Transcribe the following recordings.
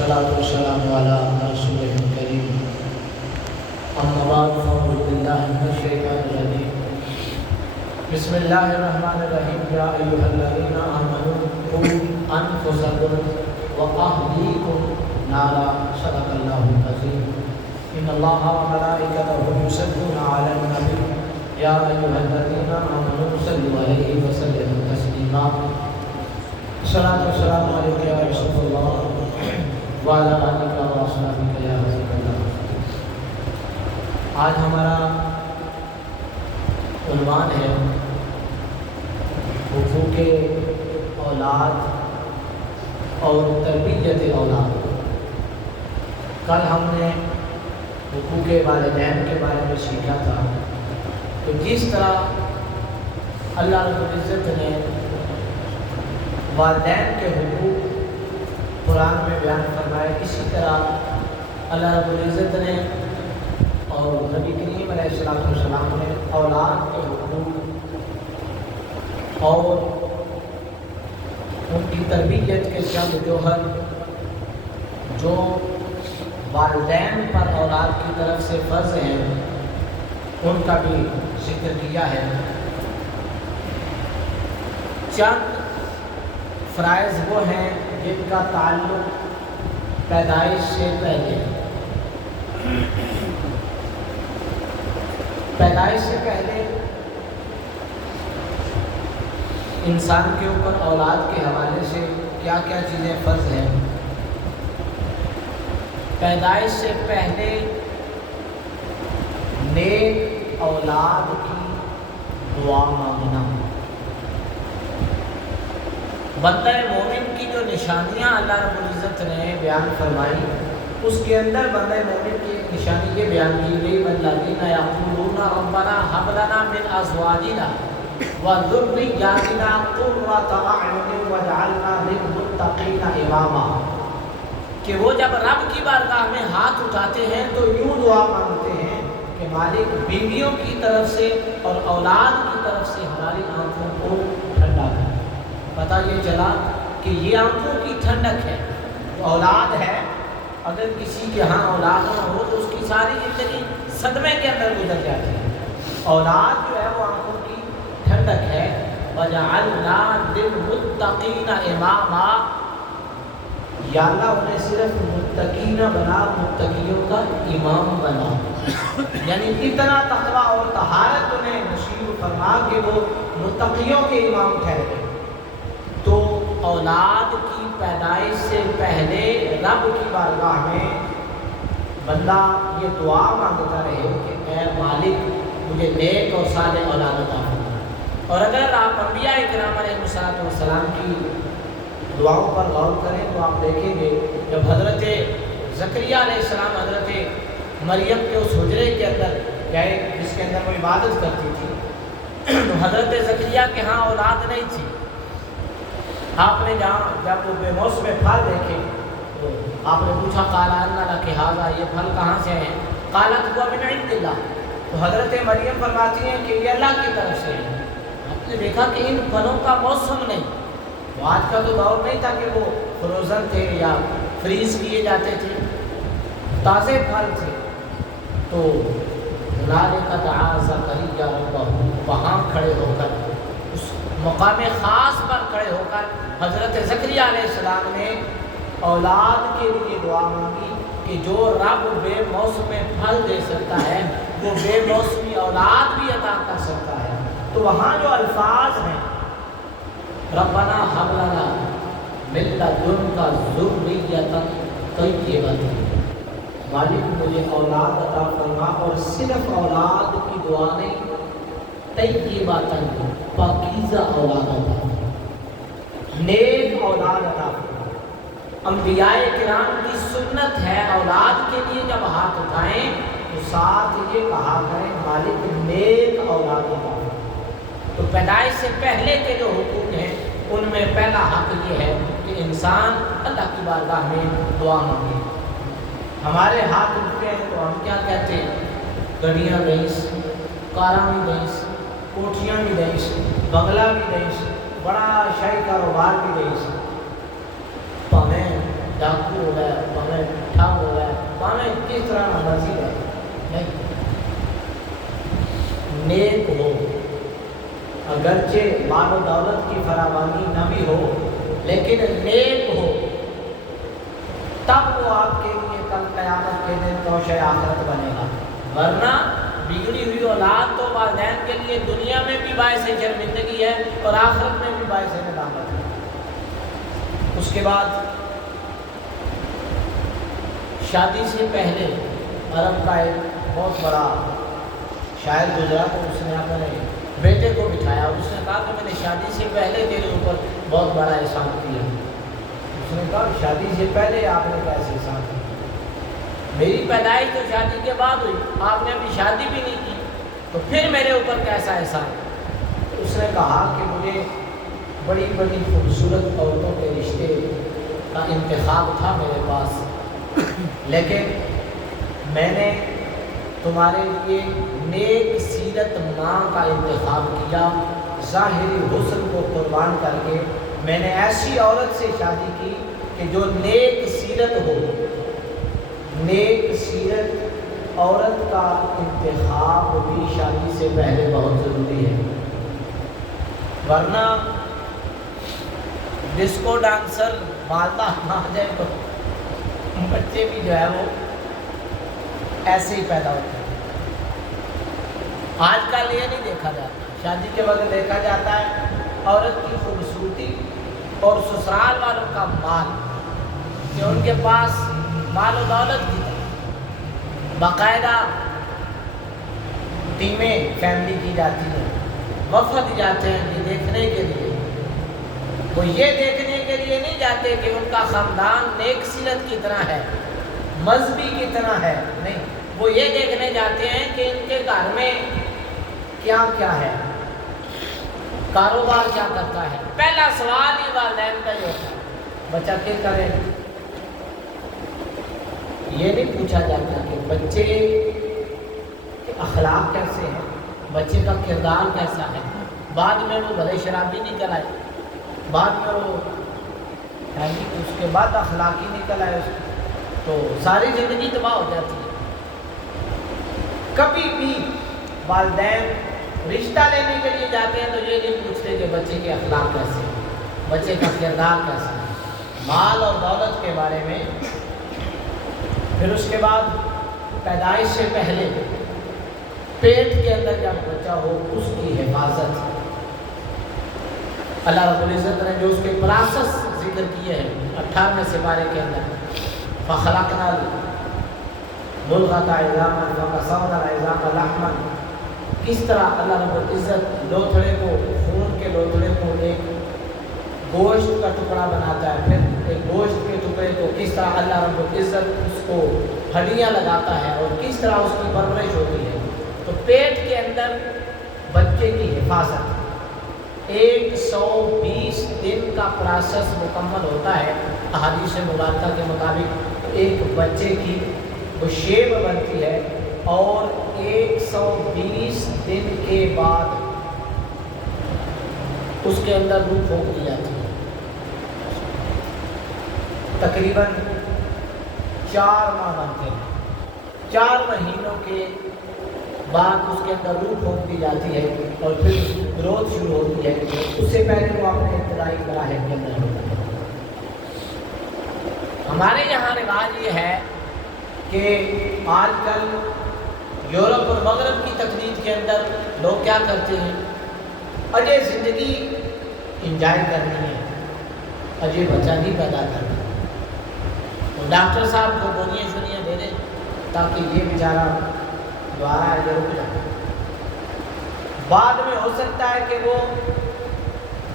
والصلاة والسلام على رسوله الكريم أما بعد فأعوذ بالله من الشيطان الرجيم بسم الله الرحمن الرحيم يا أيها الذين آمنوا قوا أنفسكم وأهليكم نارا صدق الله العظيم إن الله وملائكته يصلون على النبي يا أيها الذين آمنوا صلوا عليه وسلموا تسليما الصلاة والسلام عليك يا رسول الله وعلى آلك وأصحابك يا رسول الله۔ آج ہمارا عنوان ہے حقوق اولاد اور تربیت اولاد۔ کل ہم نے حقوق والدین کے بارے میں سیکھا تھا تو جس طرح اللہ رب العزت نے والدین کے حقوق قرآن میں بیان فرمائے، اسی طرح اللہ رب العزت نے اور نبی کریم علیہ السلام نے اولاد کے حقوق اور ان کی تربیت کے چند جوہر جو والدین پر اولاد کی طرف سے فرض ہیں ان کا بھی ذکر کیا ہے۔ چند فرائض وہ ہیں جن کا تعلق پیدائش سے پہلے انسان کے اوپر اولاد کے حوالے سے کیا کیا چیزیں فرض ہیں۔ پیدائش سے پہلے نیک اولاد کی دعا مانگنا۔ بندہ مومن کی جو نشانیاں اللہ رب العزت نے بیان فرمائی، اس کے اندر بندہ مومن کی ایک نشانی یہ بیان کی گئی والذین یقولون ربنا ھب لنا من ازواجنا وذرریاتنا قرۃ اعین واجعلنا للمتقین اماما، کہ وہ جب رب کی بارگاہ میں ہاتھ اٹھاتے ہیں تو یوں دعا مانگتے ہیں کہ مالک بیویوں کی طرف سے اور اولاد کی طرف سے ہماری آنکھوں کو ٹھنڈا کر۔ پتہ یہ چلا کہ یہ آنکھوں کی ٹھنڈک ہے، اولاد ہے۔ اگر کسی کے ہاں اولاد نہ ہو تو اس کی ساری زندگی صدمے کے اندر گزر جاتی ہے۔ اولاد جو ہے وہ آنکھوں کی ٹھنڈک ہے۔ وَجَعَلْنَا لِلْمُتَّقِينَ إِمَامًا، یا اللہ انہیں صرف متقین بنا، متقیوں کا امام بنا، یعنی اتنا تقویٰ اور طہارت انہیں نصیب فرما کہ وہ متقیوں کے امام ٹھہرے۔ تو اولاد کی پیدائش سے پہلے رب کی بارگاہ میں بندہ یہ دعا مانگتا رہے کہ اے مالک مجھے نیک اور صالح اولاد عطا فرما۔ اور اگر آپ انبیاء کرام علیہ السلام کی دعاؤں پر غور کریں تو آپ دیکھیں گے جب حضرت زکریا علیہ السلام حضرت مریم کے اس حجرے کے اندر گئے جس کے اندر وہ عبادت کرتی تھی، تو حضرت زکریا کے ہاں اولاد نہیں تھی۔ آپ نے جب وہ بے موسم پھل دیکھے تو آپ نے پوچھا قال ان لک ھذا، یہ پھل کہاں سے ہیں؟ قالت هو من عند اللہ، تو حضرت مریم فرماتی ہیں کہ یہ اللہ کی طرف سے ہے۔ آپ نے دیکھا کہ ان پھلوں کا موسم نہیں، تو آج کا تو دور نہیں تھا کہ وہ فروزن تھے یا فریز کیے جاتے تھے، تازے پھل تھے۔ تو ذالک دعا زکریا ربہ، وہاں کھڑے ہو کر اس مقام خاص پر کھڑے ہو کر حضرت زکریا علیہ السلام نے اولاد کے لیے دعا مانگی کہ جو رب بے موسم پھل دے سکتا ہے وہ بے موسمی اولاد بھی عطا کر سکتا ہے۔ تو وہاں جو الفاظ ہیں ربنا ھب لنا من لدنک ذریۃ طیبۃ، مالک مجھے اولاد عطا فرما، اور صرف اولاد کی دعا نہیں، طیبۃ پاکیزہ اولاد عطا فرما، نیک اولاد عطا فرما۔ انبیاء کرام کی سنت ہے اولاد کے لیے جب ہاتھ اٹھائیں تو ساتھ یہ کہا کریں مالک نیک اولاد عطا فرما۔ تو پیدائش سے پہلے کے جو حقوق ہیں ان میں پہلا حق یہ ہے کہ انسان اللہ کی بارگاہ میں دعا مانگے۔ ہمارے ہاتھ اٹھتے ہیں تو ہم کیا کہتے ہیں؟ گڑیاں دئیس، کاراں بھی دئیس، کوٹھیاں بھی دئیس، بنگلہ بھی دئیس، بڑا شاہی کاروبار بھی دئیس، پاویں ڈاکو ہوئے جس طرح مرضی ہے، نہیں، نیک ہو، اگرچہ مال و دولت کی فراوانی نہ بھی ہو لیکن نیک ہو، تب وہ آپ کے لیے کل قیامت کے دن توشہ آخرت بنے گا، ورنہ بگڑی ہوئی اولاد تو والدین کے لیے دنیا میں بھی باعث شرمندگی ہے اور آخرت میں بھی باعث ندامت ہے۔ اس کے بعد شادی سے پہلے عرب کا ایک بہت بڑا شاعر گزرا تو اس نے اپنے بیٹے کو بٹھایا اور اس نے کہا کہ میں نے شادی سے پہلے تیرے اوپر بہت بڑا احسان کیا۔ اس نے کہا شادی سے پہلے آپ نے کیسے احسان کیا؟ میری پیدائش تو شادی کے بعد ہوئی، آپ نے ابھی شادی بھی نہیں کی، تو پھر میرے اوپر کیسا احسان؟ اس نے کہا کہ مجھے بڑی بڑی خوبصورت عورتوں کے رشتے کا انتخاب تھا میرے پاس، لیکن میں نے تمہارے لیے نیک سیرت ماں کا انتخاب کیا، ظاہری حسن کو قربان کر کے میں نے ایسی عورت سے شادی کی کہ جو نیک سیرت ہو۔ نیک سیرت عورت کا انتخاب بھی شادی سے پہلے بہت ضروری ہے، ورنہ ڈسکو ڈانسر مالدار نہ آ جائے تو بچے بھی جو ہے وہ ایسے ہی پیدا ہوتے ہیں۔ آج کل یہ نہیں دیکھا جاتا، شادی کے وقت دیکھا جاتا ہے عورت کی خوبصورتی اور سسرال والوں کا مال، کہ ان کے پاس مال و دولت کی طرح باقاعدہ ٹیمیں فیملی کی جاتی ہیں، وفد جاتے ہیں یہ دیکھنے کے لیے۔ وہ یہ دیکھنے کے لیے نہیں جاتے کہ ان کا خاندان نیک سیرت کی طرح ہے، مذہبی کی طرح ہے، نہیں، وہ یہ دیکھنے جاتے ہیں کہ ان کے گھر میں کیا کیا ہے، کاروبار کیا کرتا ہے۔ پہلا سوال ہی والدین کا یہ ہوتا ہے بچہ کیا کرے، یہ نہیں پوچھا جاتا کہ بچے کے اخلاق کیسے ہیں، بچے کا کردار کیسا ہے۔ بعد میں وہ بھلے شرابی نکل آئے، بعد میں وہ اس کے بعد اخلاقی نکل آئے، تو ساری زندگی تباہ ہو جاتی ہے۔ کبھی بھی والدین رشتہ لینے کے لیے جاتے ہیں تو یہ نہیں پوچھتے کہ بچے کے اخلاق کیسے ہیں، بچے کا کردار کیسا ہے، مال اور دولت کے بارے میں۔ پھر اس کے بعد پیدائش سے پہلے پیٹ کے اندر جب بچہ ہو اس کی حفاظت، اللہ رب العزت نے جو اس کے پروسیس ذکر کیے ہیں 18ویں سپارے کے اندر، فخلقنا المضغۃ عظاما فکسونا العظام لحما، کس طرح اللہ رب العزت لوتھڑے کو، خون کے لوتھڑے کو ایک گوشت کا ٹکڑا بناتا ہے، پھر ایک گوشت کے ٹکڑے کو کس طرح اللہ رب العزت اس کو ہڈیاں لگاتا ہے اور کس طرح اس کی پرورش ہوتی ہے۔ تو پیٹ کے اندر بچے کی حفاظت 120 دن کا پروسیس مکمل ہوتا ہے احادیث مبارکہ کے مطابق۔ ایک بچے کی وہ شیب بنتی ہے اور 120 دن کے بعد اس کے اندر روح پھونک دی جاتی ہے۔ تقریباً 4 ماہ بنتے ہیں، 4 مہینوں کے بعد اس کے اندر روح پھونک دی جاتی ہے اور پھر گروتھ شروع ہوتی ہے۔ اس سے پہلے وہ اپنے ابتدائی مراحل کے اندر ہوتا ہے۔ ہمارے یہاں رواج یہ ہے کہ آج کل یورپ اور مغرب کی تقلید کے اندر لوگ کیا کرتے ہیں، اجے زندگی انجوائے کرنی ہے، اجے بچہ نہیں پیدا کرنا، تو ڈاکٹر صاحب کو گولیاں شولیاں دے دیں تاکہ یہ بیچارہ دوبارہ یہ رک جائے۔ بعد میں ہو سکتا ہے کہ وہ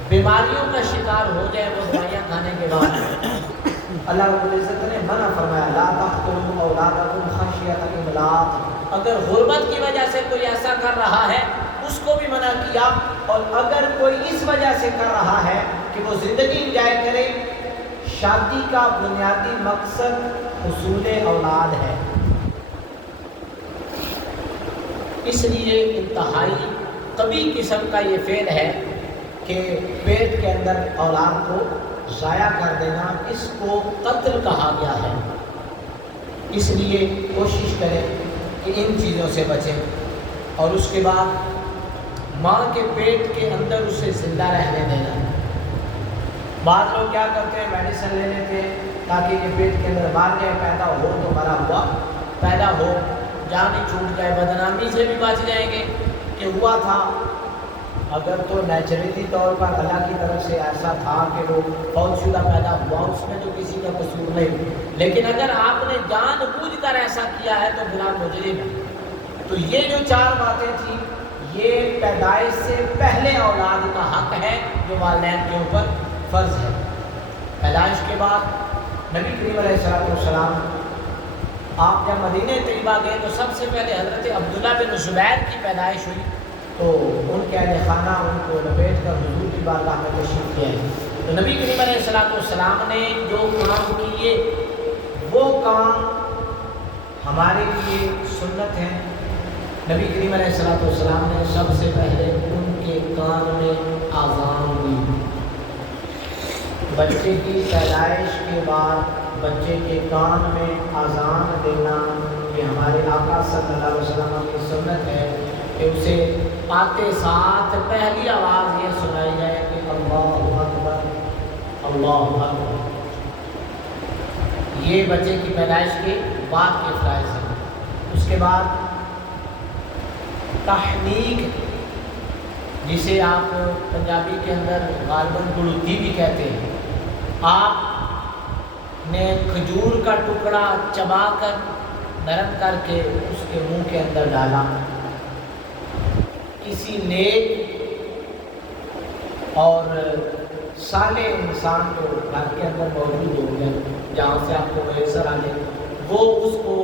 بیماریوں کا شکار ہو جائے وہ دوائیاں کھانے کے بعد۔ اللہ رب العزت نے منع فرمایا لا تقتلوا اولادکم خشیۃ املاق، اگر غربت کی وجہ سے کوئی ایسا کر رہا ہے اس کو بھی منع کیا، اور اگر کوئی اس وجہ سے کر رہا ہے کہ وہ زندگی انجوائے کرے، شادی کا بنیادی مقصد حصول اولاد ہے، اس لیے انتہائی قوی قسم کا یہ فعل ہے کہ پیٹ کے اندر اولاد کو ضائع کر دینا، اس کو قتل کہا گیا ہے۔ اس لیے کوشش کریں کہ ان چیزوں سے بچیں۔ اور اس کے بعد ماں کے پیٹ کے اندر اسے زندہ رہنے دینا۔ بعض لوگ کیا کرتے ہیں، میڈیسن لے لیتے ہیں تاکہ یہ پیٹ کے اندر مار جائے، پیدا ہو تو مرا ہوا پیدا ہو، جان ہی چھوٹ جائے، بدنامی سے بھی بچ جائیں گے کہ ہوا تھا۔ اگر تو نیچرلی طور پر اللہ کی طرف سے ایسا تھا کہ وہ فوت شدہ پیدا ہوا، اس میں تو کسی کا قصور نہیں، لیکن اگر آپ نے جان بوجھ کر ایسا کیا ہے تو بلا مجرم ہے۔ تو یہ جو 4 باتیں تھیں، یہ پیدائش سے پہلے اولاد کا حق ہے جو والدین کے اوپر فرض ہے۔ پیدائش کے بعد نبی کریم علیہ السلام آپ جب مدینہ طیبہ گئے تو سب سے پہلے حضرت عبداللہ بن زبیر کی پیدائش ہوئی، تو ان کے اہل خانہ ان کو لپیٹ کر حضور کی بارگاہ میں تشریف لے آئے۔ تو نبی کریم علیہ السلام نے جو کام کیے وہ کام ہمارے لیے سنت ہے۔ نبی کریم علیہ السلام نے سب سے پہلے ان کے کان میں آذان دی۔ بچے کی پیدائش کے بعد بچے کے کان میں آذان دینا یہ ہمارے آقا صلی اللہ علیہ وسلم کی سنت ہے کہ اسے آتے ساتھ پہلی آواز یہ سنائی جائے کہ اللہ اکبر اللہ اکبر۔ یہ بچے کی پیدائش کے بعد کے فرائض ہیں۔ اس کے بعد تحنیک، جسے آپ پنجابی کے اندر غالباً گڑتی بھی کہتے ہیں، آپ نے کھجور کا ٹکڑا چبا کر نرم کر کے اس کے منہ کے اندر ڈالا۔ کسی نیک اور صالح انسان کو گھر کے اندر موجود ہو گیا جہاں سے آپ کو میسر آ جائے، وہ اس کو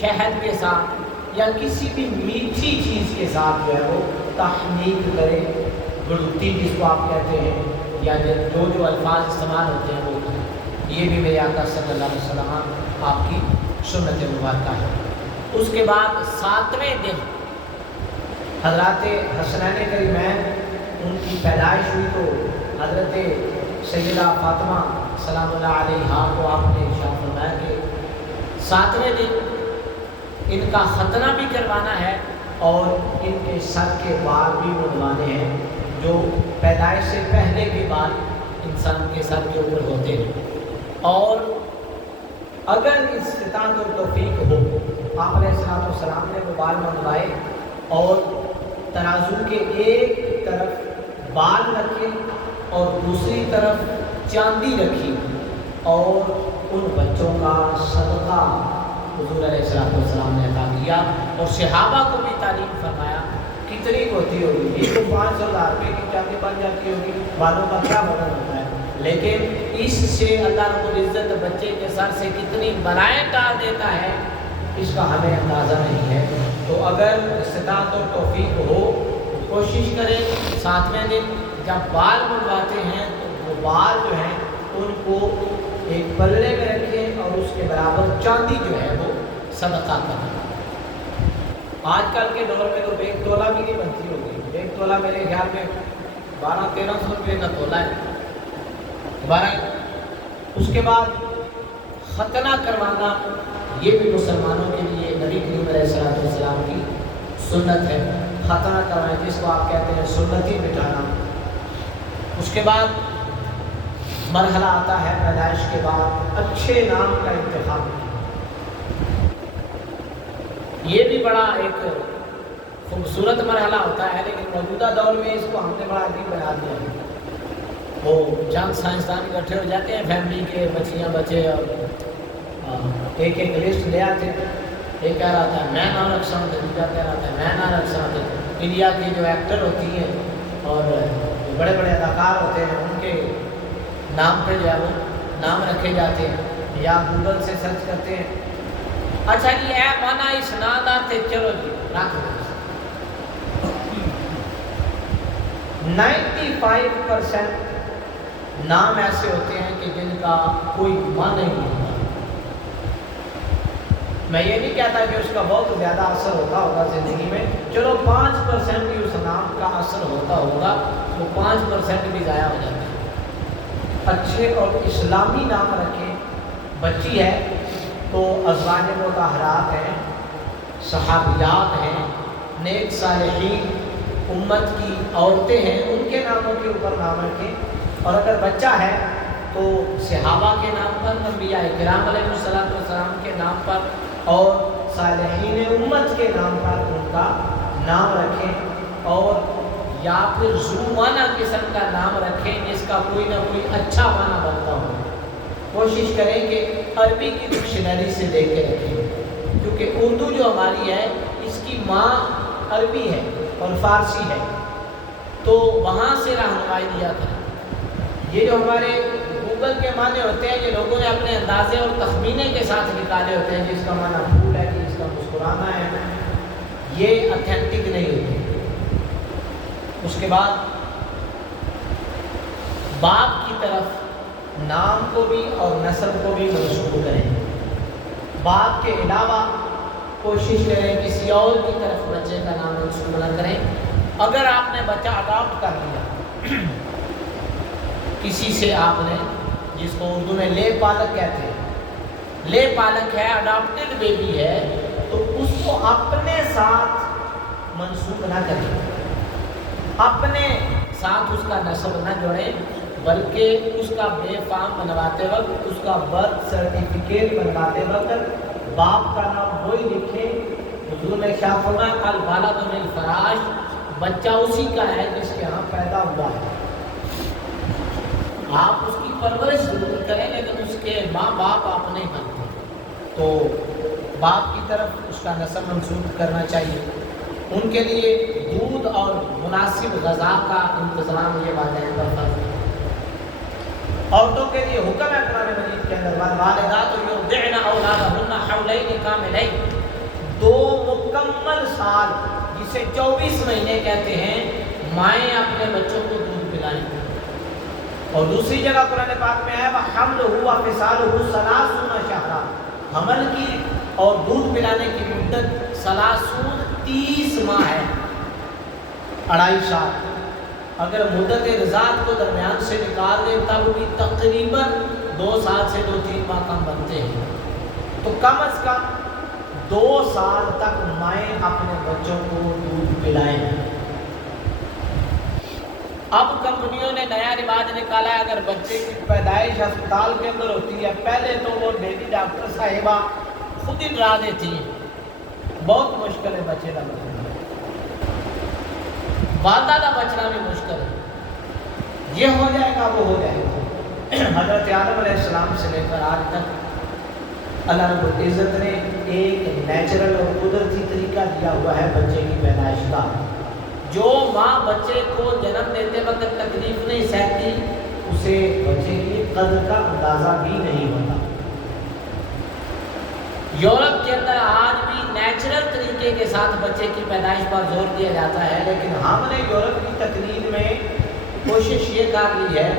شہد کے ساتھ یا کسی بھی میٹھی چیز کے ساتھ جو ہے وہ تحنیک کرے، گڑتی جس کو آپ کہتے ہیں، یا جو الفاظ استعمال ہوتے ہیں وہ کریں۔ یہ بھی میرے آقا صلی اللہ علیہ وسلم آپ کی سنت مبارکہ ہے۔ اس کے بعد 7ویں دن حضرات حسنین کریمین ان کی پیدائش ہوئی تو حضرت سیدہ فاطمہ سلام اللہ علیہا کو آپ نے ارشاد فرمایا کہ 7ویں دن ان کا ختنہ بھی کروانا ہے اور ان کے سر کے بال بھی منڈوانے ہیں جو پیدائش سے پہلے کے بال انسان کے سر کے اوپر ہوتے ہیں۔ اور اگر استطاعت و توفیق ہو، آپ علیہ السلام نے وہ بال منڈوائے اور ترازو کے ایک طرف بال رکھے اور دوسری طرف چاندی رکھی اور ان بچوں کا صدقہ حضور علیہ السلام نے عطا کیا اور صحابہ کو بھی تعلیم فرمایا۔ کتنی ہوتی ہوگی، یہ تو 500,000 روپے کی چاندی بن جاتی ہوگی، بالوں کا کیا وزن ہوتا ہے، لیکن اس سے اللہ رب العزت بچے کے سر سے کتنی بلائیں ٹال دیتا ہے اس کا ہمیں اندازہ نہیں ہے۔ تو اگر استطاعت اور توفیق ہو تو کوشش کریں 7ویں دن جب بال منڈواتے ہیں تو وہ بال جو ہیں ان کو ایک پلڑے میں رکھیں اور اس کے برابر چاندی جو ہے وہ صدقہ کریں۔ آج کل کے دور میں تو 1 تولہ بھی نہیں بنتی ہوگی، 1 تولہ میرے خیال میں 1200-1300 روپے کا تولہ ہے۔ اس کے بعد ختنہ کروانا یہ بھی مسلمانوں کے لیے نبی کریم علیہ السلام کی سنت ہے۔ ختنہ کروانا جس کو آپ کہتے ہیں سنتی بٹھانا۔ اس کے بعد مرحلہ آتا ہے پیدائش کے بعد اچھے نام کا انتخاب۔ یہ بھی بڑا ایک خوبصورت مرحلہ ہوتا ہے، لیکن موجودہ دور میں اس کو ہم نے بڑا عجیب بنا دیا ہے۔ وہ چند سائنسدان اکٹھے ہو جاتے ہیں، فیملی کے بچیاں بچے، اور ایک لسٹ لے آتے ہیں۔ ایک کہہ رہا تھا میں نام رکھ سکتا ہوں، دوسرا کہہ رہا تھا میں نام رکھ سکتا ہوں۔ انڈیا کی جو ایکٹر ہوتی ہیں اور جو بڑے بڑے اداکار ہوتے ہیں ان کے نام پہ جو ہے وہ نام رکھے جاتے ہیں، یا گوگل سے سرچ کرتے ہیں، اچھا جی اے مانا اس نادا تھے، چلو جی رکھ دیں۔ 95% نام ایسے ہوتے ہیں کہ جن کا کوئی معنی نہیں ہوتا۔ میں یہ نہیں کہتا کہ اس کا بہت زیادہ اثر ہوگا زندگی میں، چلو 5% بھی اس نام کا اثر ہوتا ہوگا، تو 5% بھی ضائع ہو جاتا ہے۔ اچھے اور اسلامی نام رکھیں۔ بچی ہے تو ازواج مطہرات ہیں، صحابیات ہیں، نیک صالحین امت کی عورتیں ہیں، ان کے ناموں کے اوپر نام رکھیں۔ اور اگر بچہ ہے تو صحابہ کے نام پر، انبیاء کرام علیہ السلام کے نام پر اور صالحین امت کے نام پر ان کا نام رکھیں، اور یا پھر ذو معنی قسم کا نام رکھیں جس کا کوئی نہ کوئی اچھا معنی بنتا ہو۔ کوشش کریں کہ عربی کی ڈکشنری سے دیکھ کے رکھیں، کیونکہ اردو جو ہماری ہے اس کی ماں عربی ہے اور فارسی ہے، تو وہاں سے رہنمائی دیا کریں۔ یہ جو ہمارے گوگل کے معنی ہوتے ہیں، یہ لوگوں نے اپنے اندازے اور تخمینے کے ساتھ نکالے ہوتے ہیں، جس کا معنی پھول ہے، جس کا مسکرانا ہے، یہ اتھینٹک نہیں ہوتے۔ اس کے بعد باپ کی طرف نام کو بھی اور نسب کو بھی منسوب کریں۔ باپ کے علاوہ کوشش کریں کسی اور کی طرف بچے کا نام منسوب نہ کریں۔ اگر آپ نے بچہ اڈاپٹ کر لیا کسی سے، آپ نے جس کو اردو میں لے پالک کہتے ہیں، لے پالک ہے، اڈاپٹڈ بیبی ہے، تو اس کو اپنے ساتھ منسوب نہ کریں، اپنے ساتھ اس کا نسب نہ جوڑیں، بلکہ اس کا بے فام بنواتے وقت، اس کا برتھ سرٹیفکیٹ بنواتے وقت باپ کا نام وہی لکھیں۔ حضور نے کیا فرمایا، الولد من الفراش، بچہ اسی کا ہے جس کے ہاں پیدا ہوا ہے۔ آپ اس کی پرورش ضرور کریں لیکن اس کے ماں باپ آپ نہیں بنتے، تو باپ کی طرف اس کا نسب منسوب کرنا چاہیے۔ ان کے لیے دودھ اور مناسب غذا کا انتظام یہ والدین پر فرض ہے۔ عورتوں کے لیے حکم ہے قرآن مجید کے اندر، والوالدات یرضعن اولادہن حولین کاملین، 2 مکمل سال جسے 24 مہینے کہتے ہیں، مائیں اپنے بچوں کو دودھ پلائیں۔ اور دوسری جگہ قرآن پاک میں ہے وحملہ وفصالہ 30 شہرا، حمل کی اور دودھ پلانے کی مدت 30 ماہ ہے، 2.5 سال۔ اگر مدت رضاعت کو درمیان سے نکال دیں تب بھی تقریباً 2 سال سے 2-3 ماہ کم بنتے ہیں، تو کم از کم 2 سال تک مائیں اپنے بچوں کو دودھ پلائیں۔ اب کمپنیوں نے نیا رواج نکالا ہے، اگر بچے کی پیدائش ہسپتال کے اندر ہوتی ہے، پہلے تو وہ لیڈی ڈاکٹر صاحبہ خود ہی ڈرا دیتی ہیں، بہت مشکل ہے بچے کا بچنا، والدہ کا بچنا بھی مشکل ہے، یہ ہو جائے گا وہ ہو جائے گا۔ حضرت آدم علیہ السلام سے لے کر آج تک اللہ رب العزت نے ایک نیچرل اور قدرتی طریقہ دیا ہوا ہے بچے کی پیدائش کا۔ جو ماں بچے کو جنم دیتے وقت تکلیف نہیں سہتی، اسے بچے کی قدر کا اندازہ بھی نہیں ہوتا۔ یورپ کے اندر آج بھی نیچرل طریقے کے ساتھ بچے کی پیدائش پر زور دیا جاتا ہے، لیکن ہم نے یورپ کی تقریر میں کوشش یہ کر لی ہے،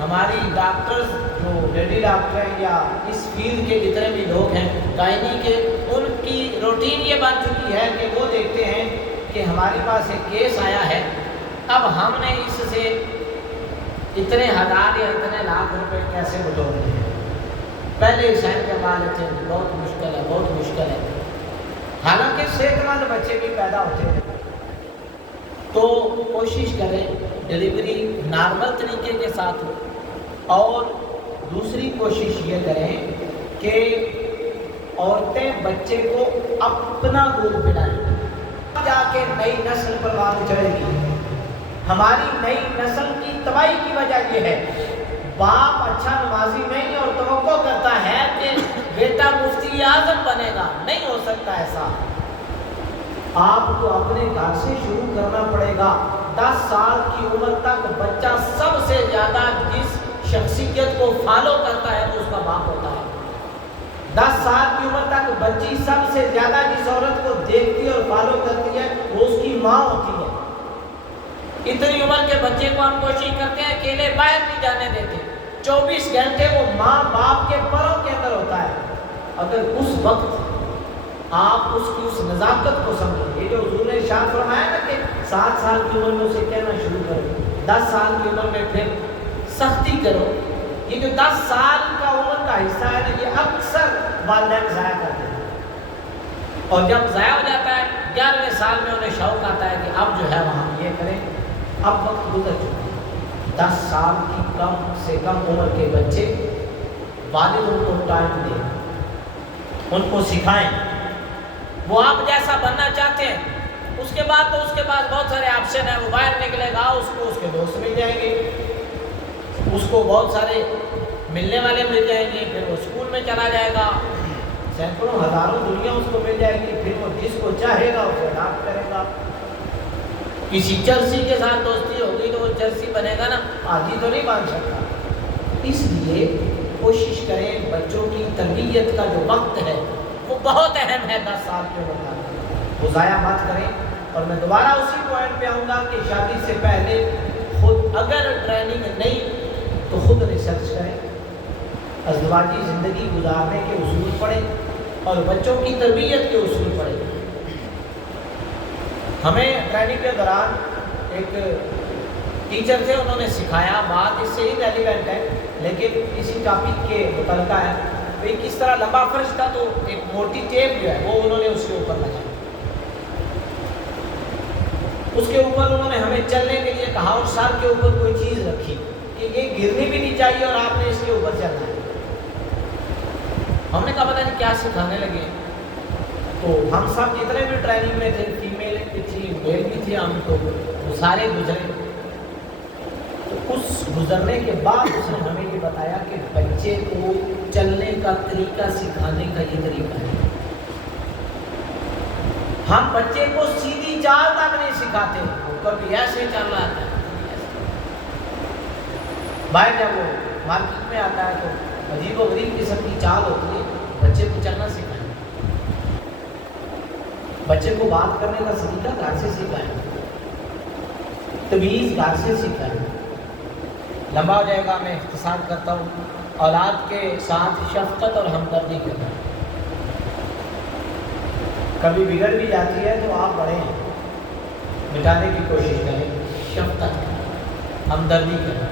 ہماری ڈاکٹرز جو لیڈی ڈاکٹر ہیں یا اس فیلڈ کے جتنے بھی لوگ ہیں گائنی کے، ان کی روٹین یہ بن چکی ہے کہ وہ دیکھتے ہیں کہ ہمارے پاس ایک کیس آیا ہے، اب ہم نے اس سے اتنے ہزار یا اتنے لاکھ روپے کیسے بٹورنے ہیں۔ پہلے حسین کے والے تھے، بہت مشکل ہے، بہت مشکل ہے، حالانکہ صحت مند بچے بھی پیدا ہوتے ہیں۔ تو کوشش کریں ڈلیوری نارمل طریقے کے ساتھ ہو، اور دوسری کوشش یہ کریں کہ عورتیں بچے کو اپنا دودھ پلائیں، جا کے نئی نسل پر بات چڑھے گی۔ ہماری نئی نسل کی تباہی کی وجہ یہ ہے، باپ اچھا نمازی نہیں اور توقع کرتا ہے کہ بیٹا مفتی اعظم بنے گا، نہیں ہو سکتا ایسا۔ آپ کو اپنے گھر سے شروع کرنا پڑے گا۔ 10 سال کی عمر تک بچہ سب سے زیادہ جس شخصیت کو فالو کرتا ہے وہ اس کا باپ ہوتا ہے۔ 10 سال کی عمر تک بچی سب سے زیادہ جس عورت کو دیکھتی اور فالو کرتی ہے وہ اس کی ماں ہوتی ہے۔ اتنی عمر کے بچے کو ہم کوشش کرتے ہیں اکیلے باہر نہیں جانے دیتے، 24 گھنٹے وہ ماں باپ کے پروں کے اندر ہوتا ہے۔ اگر اس وقت آپ اس کی اس نزاکت کو سمجھیں، یہ جو حضور نے ارشاد فرمایا نا کہ 7 سال کی عمر میں اسے کہنا شروع کرو، 10 سال کی عمر میں پھر سختی کرو، یہ جو 10 سال کا عمر کا حصہ ہے نا، یہ اکثر والدین ضائع کرتے ہیں، اور جب ضائع ہو جاتا ہے 11ویں سال میں انہیں شوق آتا ہے کہ اب جو ہے وہاں یہ کریں، اب وقت گزر چکا ہے۔ 10 سال کی کم سے کم عمر کے بچے، والد ان کو ٹائم دیں، ان کو سکھائیں، وہ آپ جیسا بننا چاہتے ہیں۔ اس کے بعد تو اس کے پاس بہت سارے آپشن ہیں، وہ باہر نکلے گا، اس کو اس کے دوست مل جائیں گے، اس کو بہت سارے ملنے والے مل جائیں گے، پھر وہ اسکول میں چلا جائے گا، سینکڑوں ہزاروں دنیا اس کو مل جائے گی، پھر وہ جس کو چاہے گا اسے اڈاپٹ کرے گا۔ کسی چرسی کے ساتھ دوستی ہوگی تو وہ چرسی بنے گا نا، آج ہی تو نہیں بن سکتا۔ اس لیے کوشش کریں بچوں کی تربیت کا جو وقت ہے وہ بہت اہم ہے، 10 سال کے بعد وہ ضائع مت کریں۔ اور میں دوبارہ اسی پوائنٹ پہ آؤں گا کہ شادی سے پہلے خود اگر ٹریننگ نہیں تو خود ریسرچ کریں، ازدواجی زندگی گزارنے کے اصول پڑھیں اور بچوں کی تربیت کے اصول پڑھیں۔ ہمیں ٹریننگ کے دوران ایک ٹیچر تھے، انہوں نے سکھایا، بات اس سے ہی ریلیونٹ ہے لیکن اسی ٹاپک کے متعلقہ ہے، کہ کس طرح لمبا فرش تھا تو ایک موٹی ٹیپ جو ہے وہ انہوں نے اس کے اوپر لگائی، اس کے اوپر انہوں نے ہمیں چلنے کے لیے کہا اور سر کے اوپر کوئی چیز رکھی کہ یہ گرنی بھی نہیں چاہیے اور آپ نے اس کے اوپر چلنا ہے۔ ہم نے کہا پتہ نہیں کیا سکھانے لگے، تو ہم سب جتنے بھی ٹریننگ میں تھے، فیمیل بھی تھی، میل بھی تھے، ہم تو وہ سارے گزرے۔ تو اس گزرنے کے بعد اس نے ہمیں یہ بتایا کہ بچے کو چلنے کا طریقہ سکھانے کا یہ طریقہ ہے۔ ہم بچے کو سیدھی چال تک نہیں سکھاتے، اوپر بھی ایسے چل رہا ہے، باہر جب وہ مارکیٹ میں آتا ہے تو عجیب و غریب قسم کی چال ہوتی ہے، بچے کو چلنا سکھائیں، بچے کو بات کرنے کا طریقہ گھر سے سکھائیں، تمیز گھر سے سکھائیں۔ لمبا ہو جائے گا، میں اختصار کرتا ہوں، اولاد کے ساتھ شفقت اور ہمدردی کرنا۔ کبھی بگڑ بھی جاتی ہے تو آپ بڑے ہیں، مٹانے کی کوشش کریں، شفقت کریں، ہمدردی کریں،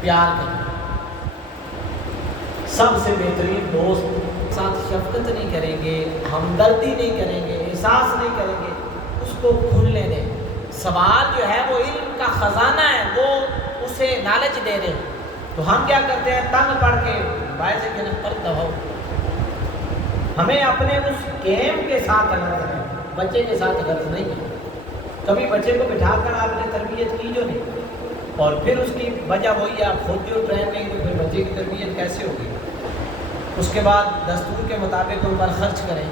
پیار کریں۔ سب سے بہترین دوست ساتھ شفقت نہیں کریں گے، ہمدردی نہیں کریں گے، احساس نہیں کریں گے، اس کو کھلنے دیں۔ سوال جو ہے وہ علم کا خزانہ ہے، وہ اسے نالج دے رہے ہیں، تو ہم کیا کرتے ہیں، تنگ پڑھ کے باعث سے کہنا پڑھتا ہو۔ ہمیں اپنے اس گیم کے ساتھ غرض ہے، بچے کے ساتھ غرض نہیں ہے۔ کبھی بچے کو بٹھا کر آپ نے تربیت کی جو نہیں، اور پھر اس کی وجہ وہی آپ خود جو ٹرین نہیں تو پھر بچے کی تربیت کیسے ہوگی؟ اس کے بعد دستور کے مطابق ان پر خرچ کریں۔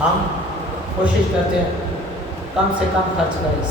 ہم کوشش کرتے ہیں کم سے کم خرچ کریں۔